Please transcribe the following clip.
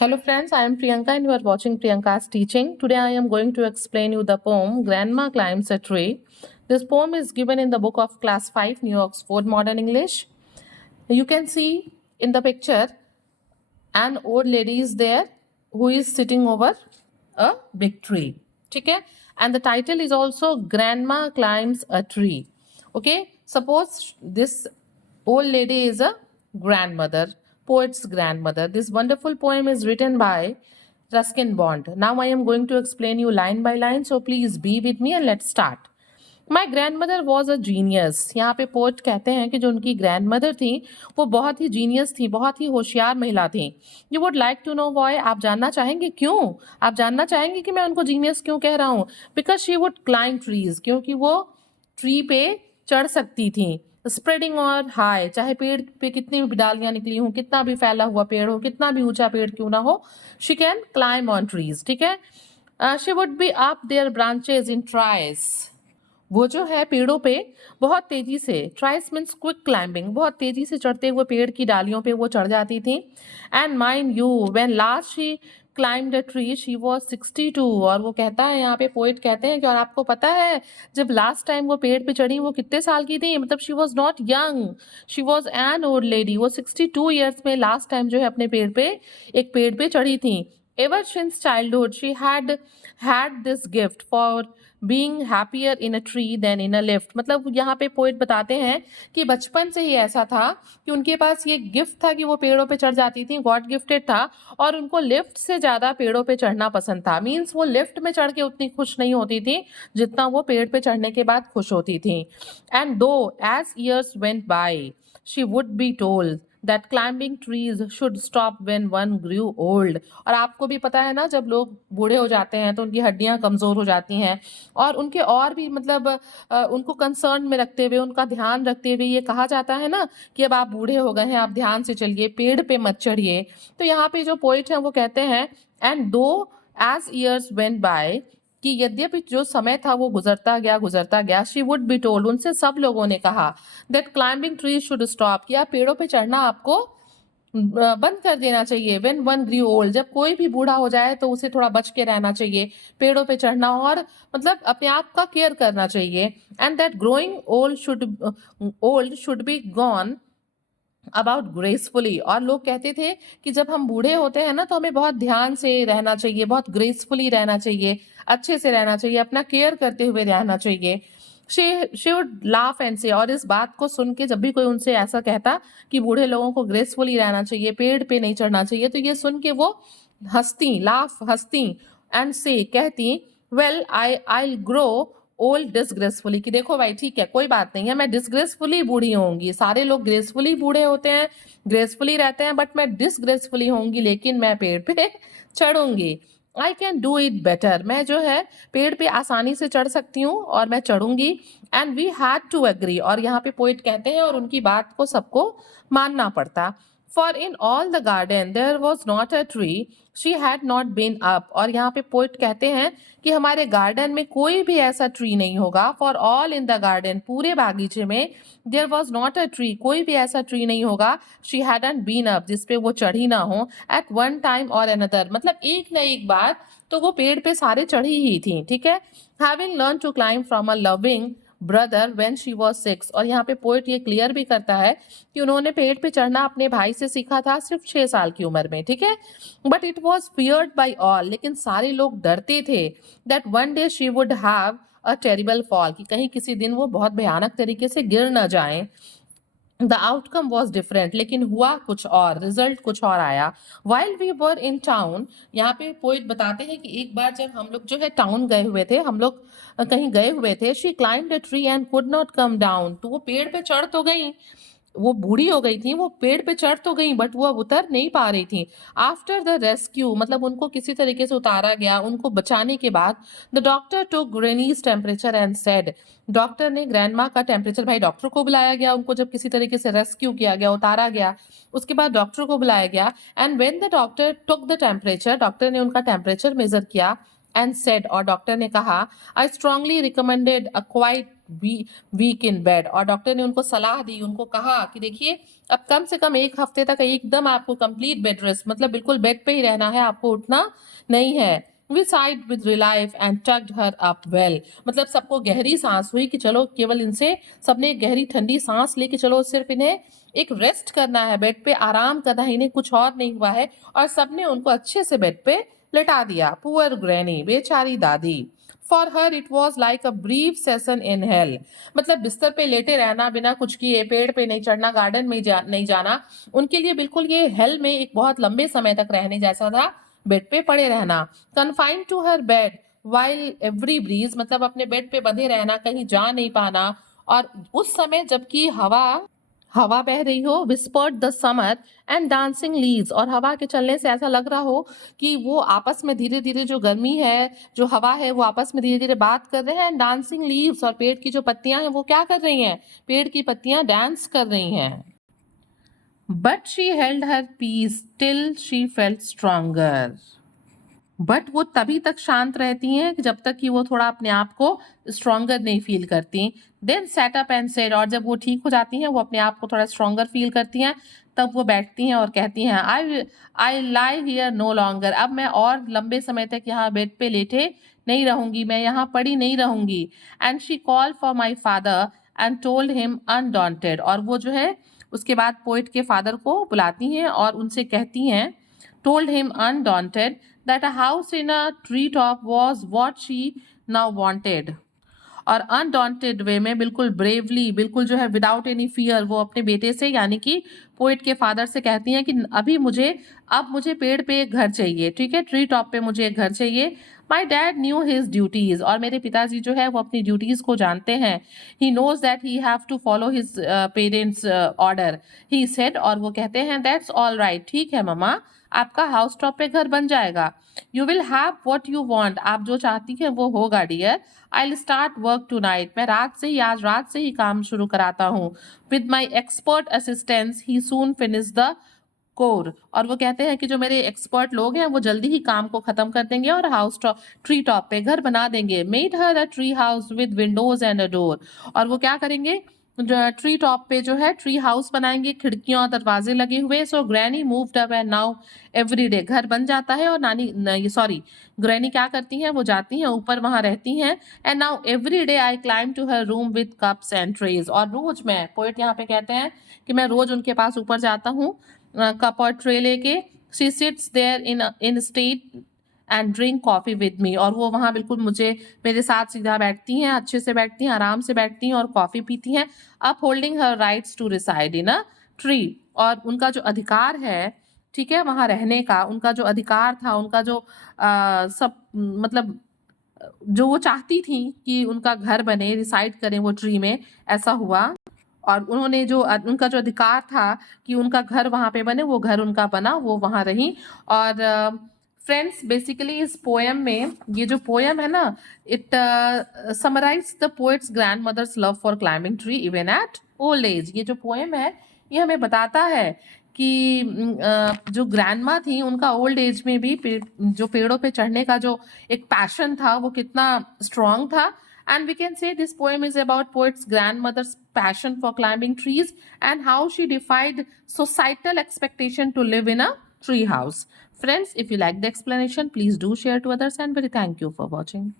Hello friends, I am Priyanka and you are watching Priyanka's teaching. Today I am going to explain you the poem Grandma Climbs a Tree. This poem is given in the book of class 5 New Oxford Modern English. You can see in the picture an old lady is there who is sitting over a big tree. Okay? And the title is also Grandma Climbs a Tree. Okay, suppose this old lady is a grandmother, poet's grandmother. This wonderful poem is written by Ruskin Bond. Now I am going to explain you line by line, so please be with me and let's start. My grand mother was a genius. यहाँ पे poet कहते हैं कि जो उनकी grand mother थी वो बहुत ही जीनियस थी, बहुत ही होशियार महिला थी। You would like to know why, आप जानना चाहेंगे क्यों? आप जानना चाहेंगे कि मैं उनको जीनियस क्यों कह रहा हूँ? Because she would climb trees, क्योंकि वो ट्री पे चढ़ सकती थी। स्प्रेडिंग और हाई, चाहे पेड़ पे कितनी भी डालियां निकली हों, कितना भी फैला हुआ पेड़ हो, कितना भी ऊंचा पेड़ क्यों ना हो, she can climb on trees. ठीक है। She would be up there branches in trees, वो जो है पेड़ों पे बहुत तेजी से, ट्राइस मीन्स क्विक क्लाइंबिंग, बहुत तेजी से चढ़ते हुए पेड़ की डालियों पे वो चढ़ जाती थी। And mind you when last she climbed a tree she was 62। और वो कहता है, यहाँ पे पोइट कहते हैं कि और आपको पता है जब लास्ट टाइम वो पेड़ पे चढ़ी वो कितने साल की थी? मतलब she was not young, she was an old lady. वो 62 ईयर्स में लास्ट टाइम जो है अपने एक पेड़ पे चढ़ी थी। Ever since childhood she had this gift for being happier in a tree than in a lift. मतलब यहाँ पे पोइट बताते हैं कि बचपन से ही ऐसा था कि उनके पास ये गिफ्ट था कि वो पेड़ों पे चढ़ जाती थी, गॉड गिफ्टेड था, और उनको लिफ्ट से ज़्यादा पेड़ों पे चढ़ना पसंद था। मीन्स वो लिफ्ट में चढ़ के उतनी खुश नहीं होती थी जितना वो पेड़ पे चढ़ने के बाद खुश होती थी। And though as years went by she would be told that climbing trees should stop when one grew old. और आपको भी पता है ना, जब लोग बूढ़े हो जाते हैं तो उनकी हड्डियां कमज़ोर हो जाती हैं, और उनके और भी मतलब उनको कंसर्न में रखते हुए, उनका ध्यान रखते हुए ये कहा जाता है ना कि अब आप बूढ़े हो गए हैं, आप ध्यान से चलिए, पेड़ पे मत चढ़िए। तो यहाँ पे जो पोइट है वो कहते हैं and though as years went bye, कि यद्यपि जो समय था वो गुजरता गया, शी वुड बी टोल्ड, उनसे सब लोगों ने कहा, that climbing tree should stop, कि आप पेड़ों पे चढ़ना आपको बंद कर देना चाहिए। व्हेन वन ग्रू ओल्ड, जब कोई भी बूढ़ा हो जाए तो उसे थोड़ा बच के रहना चाहिए पेड़ों पे चढ़ना, और मतलब अपने आप का केयर करना चाहिए। And that growing old should be gone about gracefully. और लोग कहते थे कि जब हम बूढ़े होते हैं ना तो हमें बहुत ध्यान से रहना चाहिए, बहुत ग्रेसफुली रहना चाहिए, अच्छे से रहना चाहिए, अपना केयर करते हुए रहना चाहिए। शी वुड लाफ एंड से, और इस बात को सुन के जब भी कोई उनसे ऐसा कहता कि बूढ़े लोगों को ग्रेसफुली रहना चाहिए, पेड़ पे नहीं चढ़ना चाहिए, तो ये सुन के वो हंसती एंड से कहती, वेल आई ग्रो ओल्ड डिसग्रेसफुली, कि देखो भाई ठीक है, कोई बात नहीं है, मैं डिसग्रेसफुली बूढ़ी होंगी। सारे लोग ग्रेसफुली बूढ़े होते हैं, ग्रेसफुली रहते हैं, बट मैं डिसग्रेसफुली होंगी, लेकिन मैं पेड़ पे चढ़ूंगी। I can do it better, मैं जो है पेड़ पे आसानी से चढ़ सकती हूँ और मैं चढ़ूंगी। And we had to agree, और यहाँ पे पोइट कहते हैं और उनकी बात को सबको मानना पड़ता। For in all the garden there was not a tree she had not been up, और यहाँ पे पोइट कहते हैं कि हमारे गार्डन में कोई भी ऐसा ट्री नहीं होगा। For all in the garden, पूरे बागीचे में, there was not a tree, कोई भी ऐसा ट्री नहीं होगा, शी हैडंट बीन अप, जिसपे वो चढ़ी ना हो, एट वन टाइम और अनदर, मतलब एक न एक बार तो वो पेड़ पे सारे चढ़ी ही थी। ठीक है। Having learn to climb from a loving brother when she was 6, और यहाँ पे पोइट ये क्लियर भी करता है कि उन्होंने पेड़ पे चढ़ना अपने भाई से सीखा था सिर्फ 6 साल की उम्र में। ठीक है। But it was feared by all, लेकिन सारे लोग डरते थे, that one day she would have a terrible fall, कि कहीं किसी दिन वो बहुत भयानक तरीके से गिर न जाए। द आउटकम वॉज डिफरेंट, लेकिन हुआ कुछ और, रिजल्ट कुछ और आया। While we were in town, यहाँ पे पोइट बताते हैं कि एक बार जब हम लोग जो है टाउन गए हुए थे, हम लोग कहीं गए हुए थे, she climbed a tree and could not come down, तो वो पेड़ पे चढ़ तो गई, वो बूढ़ी हो गई थी, वो पेड़ पे चढ़ तो गई, बट वो अब उतर नहीं पा रही थी। आफ्टर द रेस्क्यू, मतलब उनको किसी तरीके से उतारा गया, उनको बचाने के बाद, the doctor took grannies temperature and said, doctor ने ग्रैंडमा का टेम्परेचर, भाई डॉक्टर को बुलाया गया, उनको जब किसी तरीके से रेस्क्यू किया गया, उतारा गया, उसके बाद डॉक्टर को बुलाया गया। And when the doctor took the temperature, doctor ने उनका टेम्परेचर मेजर किया, एंड सेड, और डॉक्टर ने कहा, I strongly recommended a quiet week in bed, और डॉक्टर ने उनको सलाह दी, उनको कहा कि देखिए अब कम से कम 1 हफ्ते तक एकदम आपको कंप्लीट बेड रेस्ट, मतलब बिल्कुल बेड पे ही रहना है, आपको उठना नहीं है। We sighed with relief and tucked her up well, मतलब सबको गहरी सांस हुई कि चलो केवल इनसे, सबने एक गहरी ठंडी सांस ली कि चलो सिर्फ इन्हें एक रेस्ट करना है, बेड पे आराम करना है, इन्हें कुछ और नहीं हुआ है, और सबने उनको अच्छे से बेड पे लिटा दिया। पुअर ग्रैनी, बेचारी दादी। For her it was like a brief session in hell, मतलब बिस्तर पे लेटे रहना, बिना कुछ किए, पेड़ पे नहीं चढ़ना, गार्डन में नहीं जाना, उनके लिए बिल्कुल ये हेल में एक बहुत लंबे समय तक रहने जैसा था, बेड पे पड़े रहना। Confined to her bed while every breeze, मतलब अपने बेड पे बंधे रहना, कहीं जा नहीं पाना, और उस समय जबकि हवा हवा बह रही हो, whispered the summer and dancing leaves, और हवा के चलने से ऐसा लग रहा हो कि वो आपस में धीरे धीरे, जो गर्मी है, जो हवा है, वो आपस में धीरे धीरे बात कर रहे हैं। डांसिंग लीव्स, और पेड़ की जो पत्तियां हैं वो क्या कर रही हैं, पेड़ की पत्तियां डांस कर रही हैं। But she held her peace till she felt stronger, but वो तभी तक शांत रहती हैं कि जब तक कि वो थोड़ा अपने आप को स्ट्रॉन्गर नहीं फील करती। Then sat up and said, और जब वो ठीक हो जाती हैं, वो अपने आप को थोड़ा स्ट्रॉन्गर फील करती हैं, तब वो बैठती हैं और कहती हैं, आई लाई हियर नो लॉन्गर, अब मैं और लंबे समय तक यहाँ बेड पे लेटे नहीं रहूंगी, मैं यहाँ पड़ी नहीं रहूंगी। And she call for my father and told him undaunted, और वो जो है उसके बाद पोइट के फादर को बुलाती हैं और उनसे कहती हैं, told him undaunted that a house in a treetop was what she now wanted, और अनडॉन्टेड वे में, बिल्कुल ब्रेवली, बिल्कुल जो है विदाउट एनी फियर, वो अपने बेटे से यानी कि पोइट के फादर से कहती हैं कि अब मुझे पेड़ पे एक घर चाहिए, ठीक है, ट्री टॉप पे मुझे एक घर चाहिए। My dad new his duties, और मेरे पिताजी जो है वो अपनी ड्यूटीज को जानते हैं। He knows that he have to follow his parents order, he said, और वो कहते हैं, दैट्स ऑल राइट, ठीक है ममा, आपका हाउस टॉप पे घर बन जाएगा। You will have what you want, आप जो चाहती हैं वो होगा dear. I start work tonight, मैं आज रात से ही काम शुरू कराता हूँ। With my expert assistance he soon finish the chore, और वो कहते हैं कि जो मेरे एक्सपर्ट लोग हैं वो जल्दी ही काम को खत्म कर देंगे और ट्री टॉप पे घर बना देंगे। Made her a tree house with Windows and a door, और वो क्या करेंगे, जो ट्री टॉप पे जो है ट्री हाउस बनाएंगे, खिड़कियां और दरवाजे लगे हुए। So granny moved up and now every day, घर बन जाता है, और ग्रैनी क्या करती हैं, वो जाती हैं ऊपर, वहां रहती हैं। And now every day I climb to her room with cups and trays, और रोज मैं, पोएट यहाँ पे कहते हैं कि मैं रोज उनके पास ऊपर जाता हूँ कप और ट्रे लेके। She sits there in state and drink coffee with me, और वो वहाँ बिल्कुल मेरे साथ सीधा बैठती हैं, अच्छे से बैठती हैं, आराम से बैठती हैं और कॉफी पीती हैं। Upholding her rights to reside in a tree, और उनका जो अधिकार है, ठीक है, वहाँ रहने का उनका जो अधिकार था, उनका जो सब मतलब जो वो चाहती थी कि उनका घर बने, रिसाइड करें वो ट्री में, ऐसा हुआ। और उन्होंने जो उनका जो अधिकार था कि उनका घर वहाँ पे बने, वो घर उनका बना, वो वहाँ रही। और फ्रेंड्स, बेसिकली इस पोएम में, ये जो पोएम है ना, it summarise the poet's grandmother's love for climbing tree even at old age. ये जो पोएम है ये हमें बताता है कि जो ग्रैंडमा थी, उनका ओल्ड एज में भी जो पेड़ों पे चढ़ने का जो एक पैशन था वो कितना स्ट्रांग था। And we can say this poem is about poet's grandmother's passion for climbing trees and how she defied societal expectation to live in a tree house. Friends, if you like the explanation, please do share to others, and very thank you for watching.